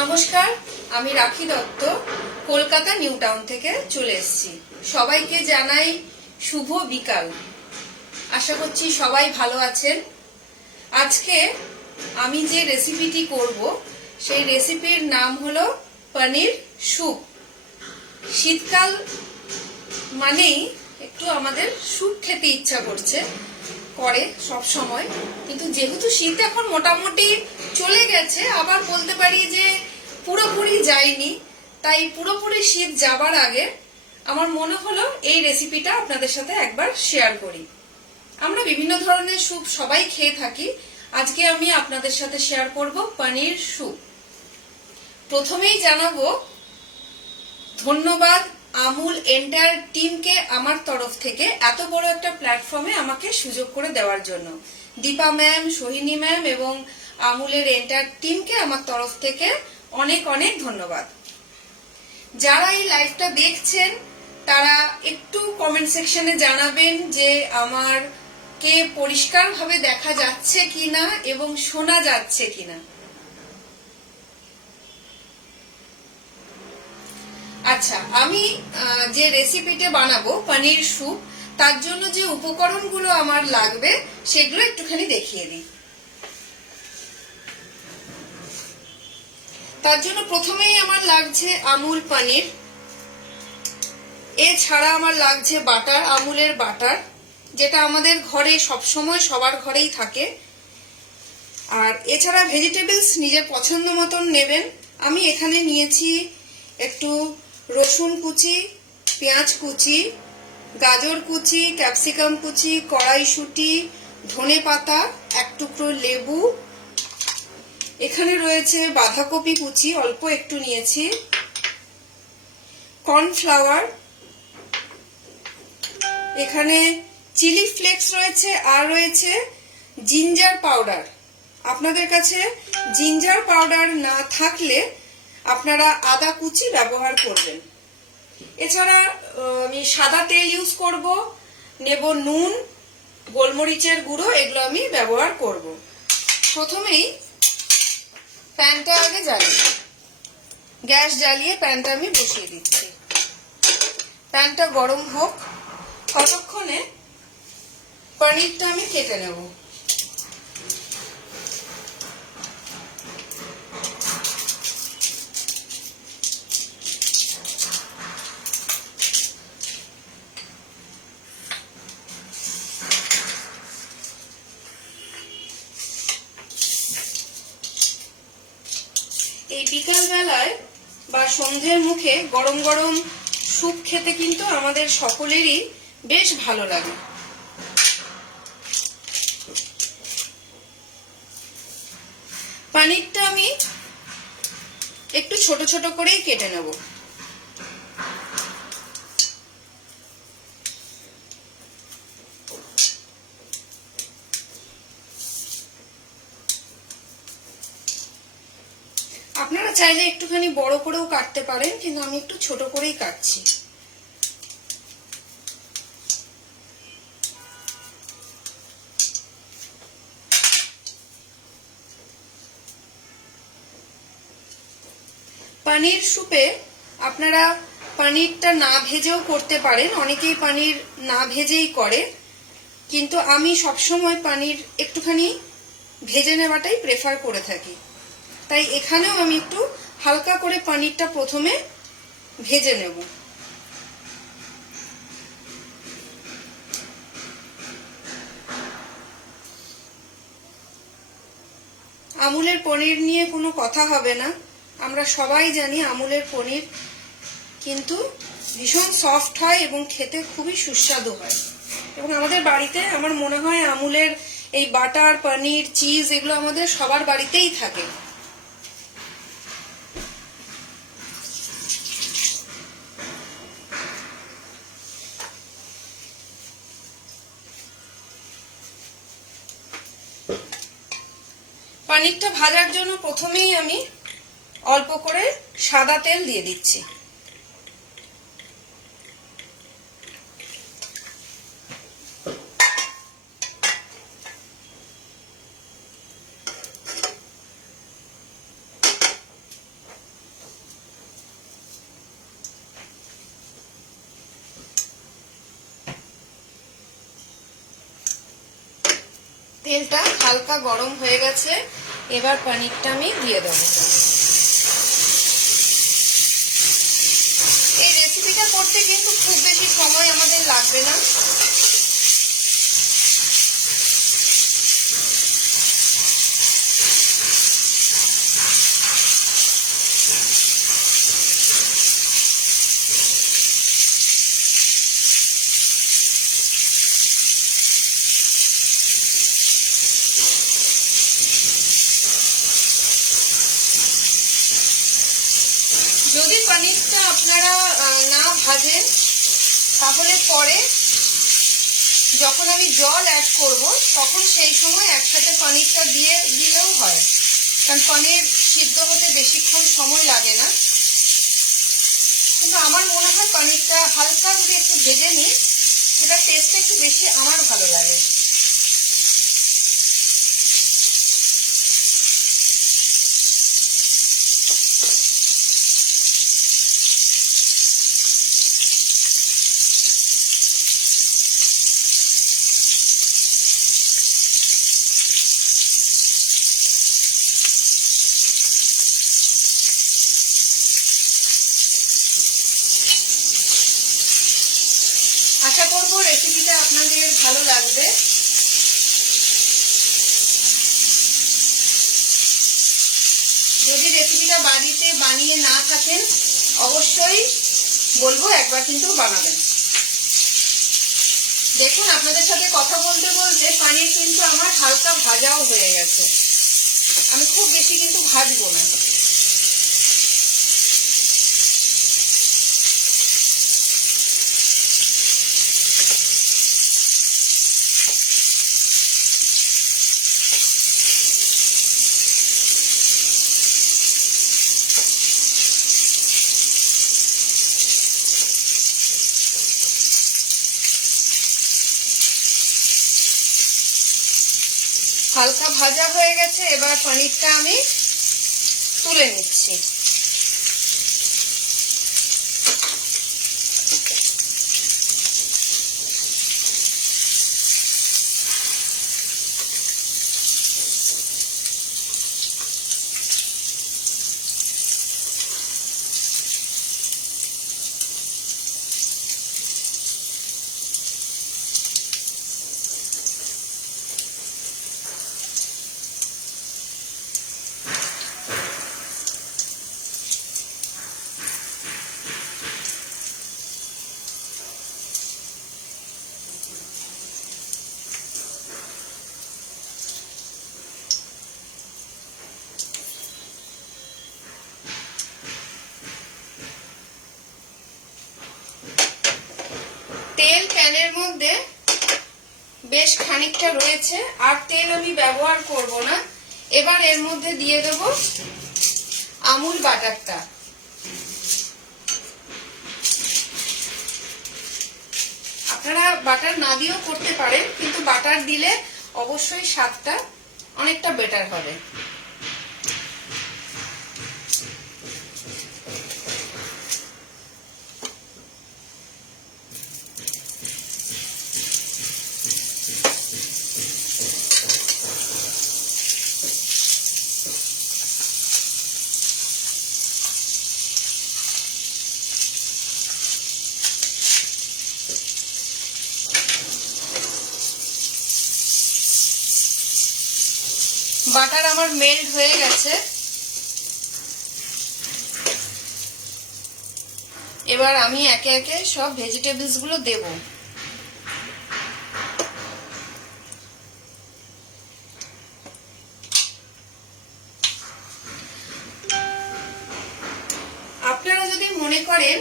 নমস্কার, আমি রাখি দত্ত কলকাতা নিউ টাউন থেকে চলে এসেছি। সবাইকে জানাই শুভ বিকাল। আশা করছি সবাই ভালো আছেন। আজকে আমি যে রেসিপিটি করব সেই রেসিপির নাম হলো পনির স্যুপ। শীতকাল মানেই একটু আমাদের স্যুপ খেতে ইচ্ছা করে সব সময়, কিন্তু যেহেতু শীত এখন মোটামুটি চলে গেছে, আবার বলতে পারি যে পুরোপুরি যায়নি, তাই পুরোপুরি শীত যাবার আগে আমার মনে হলো এই রেসিপিটা আপনাদের সাথে একবার শেয়ার করি। আমরা বিভিন্ন ধরনের স্যুপ সবাই খেয়ে থাকি, আজকে আমি আপনাদের সাথে শেয়ার করব পনির স্যুপ। প্রথমেই জানাবো ধন্যবাদ আমুল এন্টায়ার টিমকে আমার তরফ থেকে এত বড় একটা প্ল্যাটফর্মে আমাকে সুযোগ করে দেওয়ার জন্য। দীপা ম্যাম, সোহিনী ম্যাম এবং আমুলের এন্টায়ার টিমকে আমার তরফ থেকে অনেক অনেক ধন্যবাদ। যারা এই লাইভটা দেখছেন তারা একটু কমেন্ট সেকশনে জানাবেন যে আমার কে পরিষ্কারভাবে দেখা যাচ্ছে কিনা এবং শোনা যাচ্ছে কিনা। আচ্ছা, আমি যে রেসিপিটা বানাবো পনির স্যুপ, তার জন্য যে উপকরণগুলো আমার লাগবে সেগুলো একটুখানি দেখিয়ে দিই। তার জন্য প্রথমেই আমার লাগছে আমুল পনির, এছাড়া আমার লাগছে বাটার, আমুলের বাটার, যেটা আমাদের ঘরে সবসময় সবার ঘরেই থাকে। আর এছাড়া ভেজিটেবলস নিজের পছন্দ মতন নেবেন। আমি এখানে নিয়েছি একটু রসুন কুচি, পেঁয়াজ কুচি, গাজর কুচি, ক্যাপসিকাম কুচি, কড়াইশুঁটি, ধনে পাতা, এক টুকরো লেবু, এখানে রয়েছে বাঁধাকপি কুচি অল্প একটু নিয়েছি, কর্নফ্লাওয়ার, এখানে চিলি ফ্লেক্স রয়েছে, আর রয়েছে জিঞ্জার পাউডার। আপনাদের কাছে জিঞ্জার পাউডার না থাকলে আপনারা আদা কুচি ব্যবহার করবেন। এছাড়া আমি সাদা তেল ইউজ করব, নেব নুন, গোলমরিচের গুঁড়ো, এগুলো আমি ব্যবহার করব। প্রথমেই প্যানটা আগে জ্বালিয়ে, গ্যাস জ্বালিয়ে প্যানটা আমি বসিয়ে দিচ্ছি। প্যানটা গরম হোক, ততক্ষণে পনিরটা আমি কেটে নেব। এই বিকাল বেলায় বা সন্ধ্যের মুখে গরম গরম স্যুপ খেতে কিন্তু আমাদের সকলেরই বেশ ভালো লাগে। পনিরটা আমি একটু ছোট ছোট করেই কেটে নেব। আপনারা চাইলে একটুখানি বড় করেও কাটতে পারেন, কিন্তু আমি একটু ছোট করেই কাটছি। পনির স্যুপে আপনারা পনিরটা না ভেজেও করতে পারেন, অনেকেই পনির না ভেজেই করে, কিন্তু আমি সবসময় পনির একটুখানি ভেজে নেওয়াটাই প্রেফার করে থাকি। তাই এখানেও আমি একটু হালকা করে পনিরটা প্রথমে ভেজে নেব। আমুলের পনির নিয়ে কোনো কথা হবে না, আমরা সবাই জানি আমুলের পনির কিন্তু ভীষণ সফট হয় এবং খেতে খুবই সুস্বাদু হয়। এবং আমাদের বাড়িতে আমার মনে হয় আমুলের এই বাটার, পনির, চিজ এগুলো আমাদের সবার বাড়িতেই থাকে। পনিরটা ভাজার জন্য প্রথমেই আমি অল্প করে সাদা তেল দিয়ে দিচ্ছি। তেলটা হালকা গরম হয়ে গেছে, এবার পনিরটা আমি দিয়ে দেবো। এই রেসিপিটা করতে কিন্তু খুব বেশি সময় আমাদের লাগবে না। যদি পনিরটা আপনারা না ভাজেন তাহলে পরে যখন আমি জল অ্যাড করব তখন সেই সময় একসাথে পনিরটা দিয়ে দিলেও হয়, কারণ পনির সিদ্ধ হতে বেশিক্ষণ সময় লাগে না। কিন্তু আমার মনে হয় পনিরটা হালকা যদি একটু ভেজে নিই সেটা টেস্টটা একটু বেশি আমার ভালো লাগে। আশা করব রেসিপিটা আপনাদের ভালো লাগবে। যদি রেসিপিটা বাড়িতে বানিয়ে না থাকেন অবশ্যই বলবো একবার কিন্তু বানাবেন। দেখুন আপনাদের সাথে কথা বলতে বলতে পনির কিন্তু আমার হালকা ভাজাও হয়ে গেছে। আমি খুব বেশি কিন্তু ভাজবো না। হালকা ভাজা হয়ে গেছে, এবার পনিরটা আমি তুলে নিচ্ছি। তেল প্যানের মধ্যে বেশ খানিকটা রয়েছে, আর তেল আমি ব্যবহার করব না। এবার এর মধ্যে দিয়ে দেব আমুল বাটারটা। আপনারা বাটার না দিয়েও করতে পারেন, কিন্তু বাটার দিলে অবশ্যই স্বাদটা অনেকটা বেটার হবে। বাটার আমার মেল্ট হয়ে গেছে, এবার আমি একে একে সব ভেজিটেবলস গুলো দেব। আপনারা যদি মনে করেন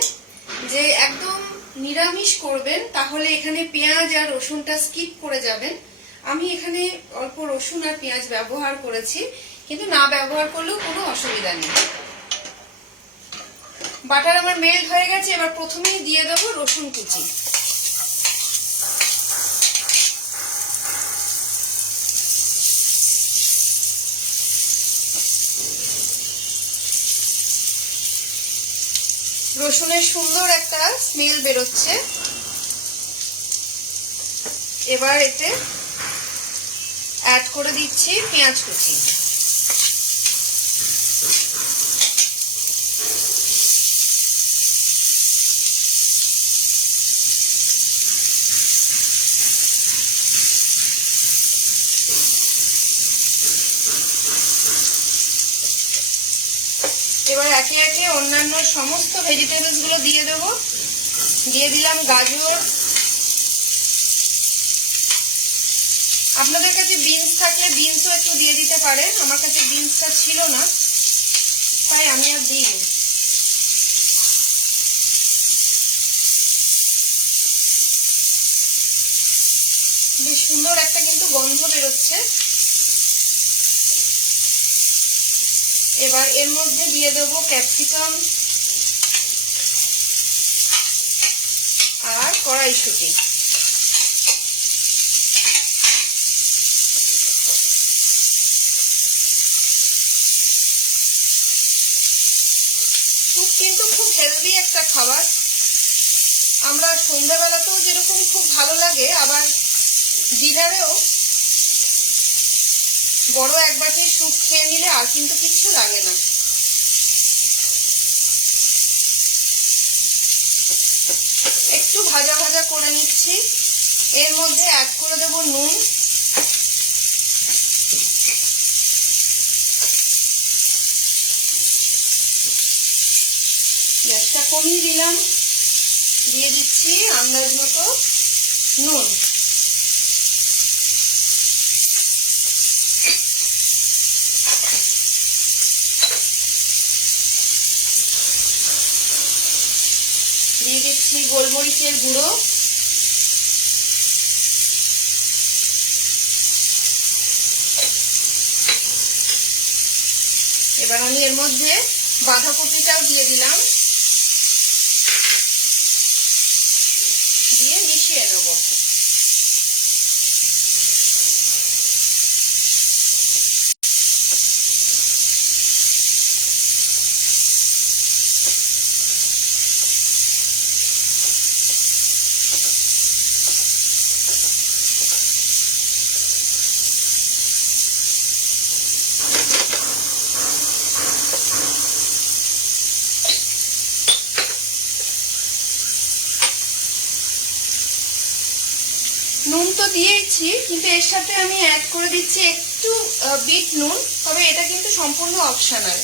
যে একদম নিরামিষ করবেন তাহলে এখানে পেঁয়াজ আর রসুনটা স্কিপ করে যাবেন। আমি এখানে অল্প রসুন আর পেঁয়াজ ব্যবহার করেছি, কিন্তু না ব্যবহার করলেও কোনো অসুবিধা নেই। বাটার আমার মেল্ট হয়ে গেছে, এবার প্রথমেই দিয়ে দেবো রসুন কুচি। রসুনের সুন্দর একটা স্মেল বেরোচ্ছে। এবার এতে অ্যাড করে দিচ্ছি পেঁয়াজ কুচি। এবার একে একে অন্যান্য সমস্ত ভেজিটেবলস গুলো দিয়ে দেব। দিয়ে দিলাম গাজর, আপনাদের কাছে বিনস থাকলে বিনসও একটু দিয়ে দিতে পারেন, আমার কাছে বিনসটা ছিল না তাই আমি আর দিইনি। বেশ সুন্দর একটা কিন্তু গন্ধ বেরোচ্ছে। এবার এর মধ্যে দিয়ে দেব ক্যাপসিকাম আর কড়াইশুঁটি। স্যুপ কিন্তু খুব হেলদি একটা খাবার, আমরা সন্ধ্যাবেলাতেও যেরকম খুব ভালো লাগে, আবার ডিনারেও বড় এক বাটি স্যুপ খেয়ে নিলে আর কিন্তু কিচ্ছু লাগে না। একটু ভাজা ভাজা করে নিচ্ছি। এর মধ্যে অ্যাড করে দেব নুন, গ্যাসটা কমিয়ে দিলাম, দিয়ে দিচ্ছি আন্দাজ মতো নুন। দিয়ে দিচ্ছি গোলমরিচের গুঁড়ো, এবার আমি এর মধ্যে বাঁধাকপিটাও দিয়ে দিলাম, দিয়ে মিশিয়ে নেব। নুন তো দিয়েছি, কিন্তু এর সাথে আমি অ্যাড করে দিচ্ছি একটু বিট নুন, তবে এটা কিন্তু সম্পূর্ণ অপশনাল।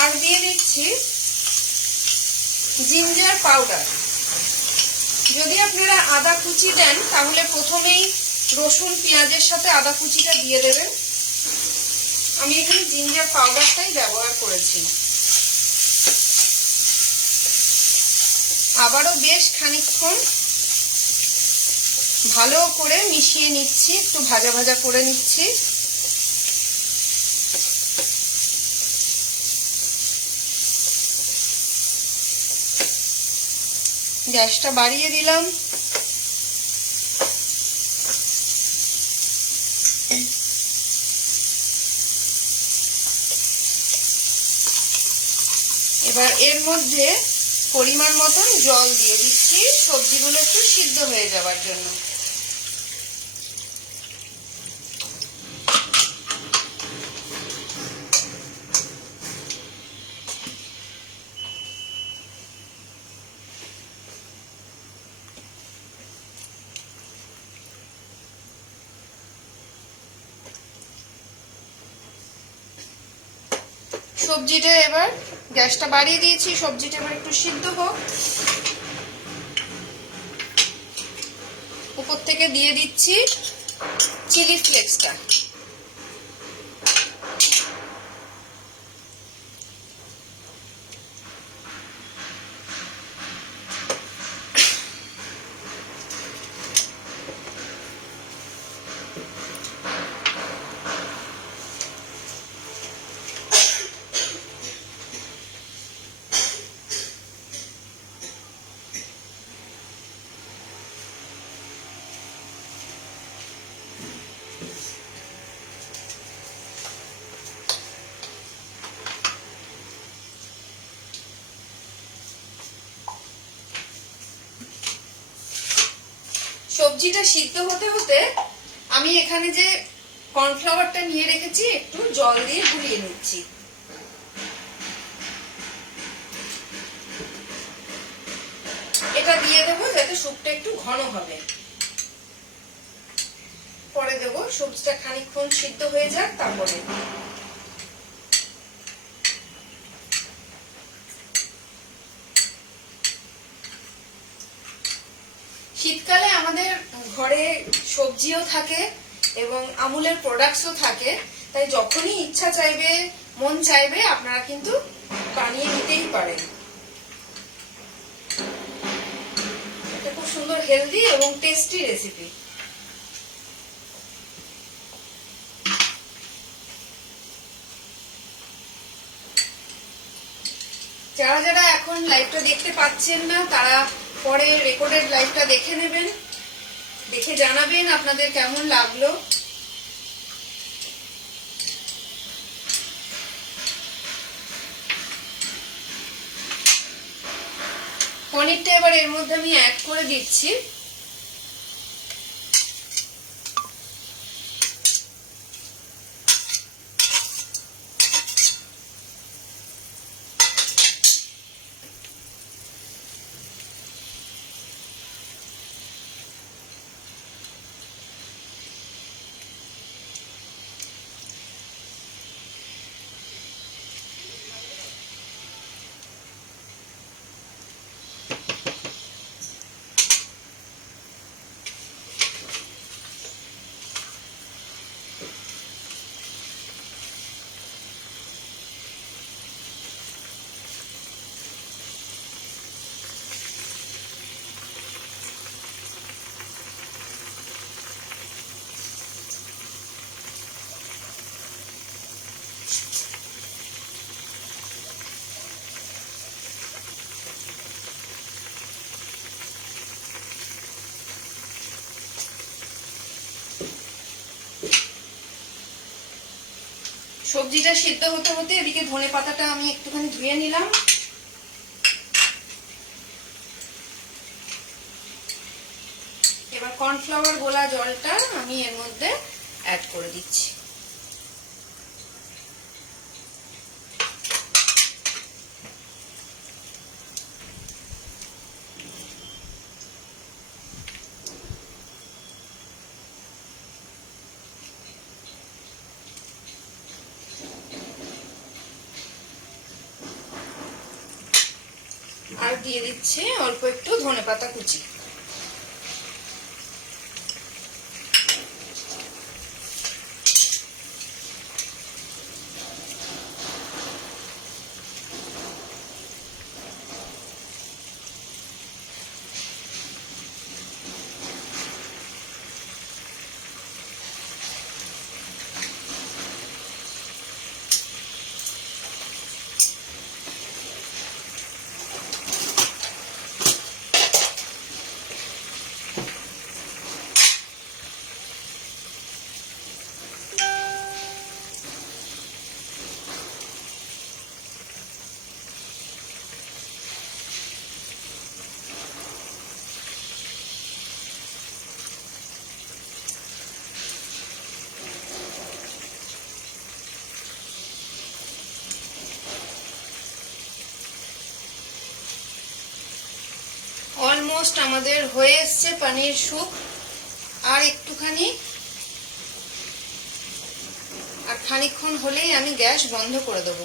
আর দিয়ে দিচ্ছি জিঞ্জার পাউডার। যদি আপনারা আদা কুচি দেন তাহলে প্রথমেই রসুন পেঁয়াজের সাথে আদা কুচিটা দিয়ে দেবেন, আমি এখানে জিঞ্জার পাউডারটাই ব্যবহার করেছি। আবারও বেশ খানিকক্ষণ ভালো করে মিশিয়ে নিচ্ছি, একটু ভাজা ভাজা করে নিচ্ছি। গ্যাসটা বাড়িয়ে দিলাম। এবার এর মধ্যে পরিমাণ মতন জল দিয়ে দিচ্ছি, সবজিগুলো একটু সিদ্ধ হয়ে যাওয়ার জন্য। সবজিটা এবার গ্যাসটা বাড়িয়ে দিয়েছি, সবজিটা এবার একটু সিদ্ধ হোক। উপর থেকে দিয়ে দিচ্ছি চিলি ফ্লেক্সটা। সবজিটা সিদ্ধ হতে হতে আমি এখানে যে কর্নফ্লাওয়ারটা নিয়ে রেখেছি একটু জল দিয়ে গুলিয়ে নিচ্ছি। এটা দিয়ে দেবো যাতে স্যুপটা একটু ঘন হবে। পরে দেবো, সবজিটা খানিকক্ষণ সিদ্ধ হয়ে যাক তারপরে। শীতকালে আমাদের ঘরে সবজিও থাকে এবং আমুলের প্রোডাক্টসও থাকে, তাই যখনই ইচ্ছা চাইবে, মন চাইবে, আপনারা কিন্তু বানিয়ে নিতেই পারেন। এটা খুব সুন্দর হেলদি এবং টেস্টি রেসিপি। যারা যারা এখন লাইভটা দেখতে পাচ্ছেন না তারা পরে রেকর্ডেড লাইভটা দেখে নেবেন, দেখে জানাবেন আপনাদের কেমন লাগলো। পনিরটা এবার এর মধ্যে আমি অ্যাড করে দিচ্ছি। সবজিটা সিদ্ধ হতে হতে এদিকে ধনে পাতাটা আমি একটুখানি ধুয়ে নিলাম। এবার কর্নফ্লাওয়ার গোলা জলটা আমি এর মধ্যে অ্যাড করে দিচ্ছি। আর দিয়ে দিচ্ছি অল্প একটু ধনেপাতা কুচি। অলমোস্ট আমাদের হয়ে এসছে পনির স্যুপ। আর একটুখানি, আর খানিকক্ষণ হলেই আমি গ্যাস বন্ধ করে দেবো।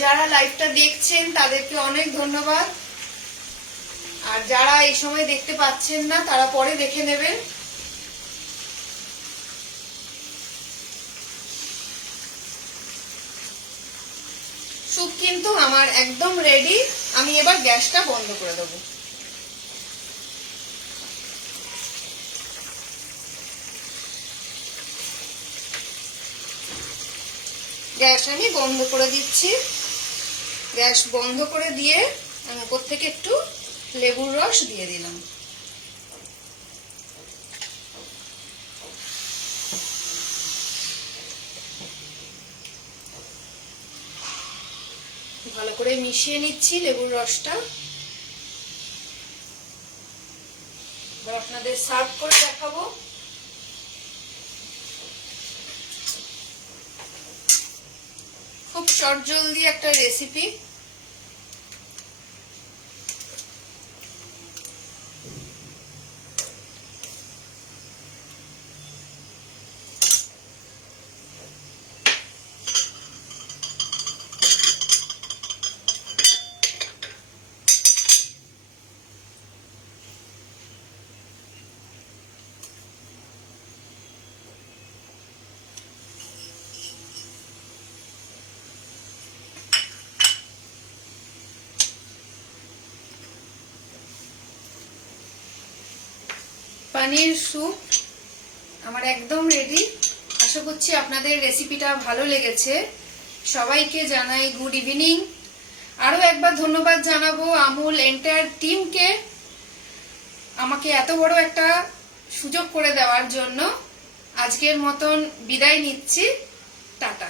যারা লাইভটা দেখছেন তাদেরকে অনেক ধন্যবাদ, আর যারা এই সময় দেখতে পাচ্ছেন না তারা পরে দেখে নেবেন। স্যুপ কিন্তু আমার একদম রেডি। আমি এবার গ্যাসটা বন্ধ করে দেবো। গ্যাস আমি বন্ধ করে দিচ্ছি। গ্যাস বন্ধ করে দিয়ে আমি উপর থেকে একটু লেবুর রস দিয়ে দিলাম। ভালো করে মিশিয়ে নিচ্ছি লেবুর রসটা। এবার আপনাদের সার্ভ করে দেখাবো। খুব চটজলদি একটা রেসিপি। পনির স্যুপ আমার একদম রেডি। আশা করছি আপনাদের রেসিপিটা ভালো লেগেছে। সবাইকে জানাই গুড ইভিনিং। আরো একবার ধন্যবাদ জানাবো আমুল এন্টায়ার টিমকে আমাকে এত বড় একটা সুযোগ করে দেওয়ার জন্য। আজকের মতন বিদায় নিচ্ছি। টাটা।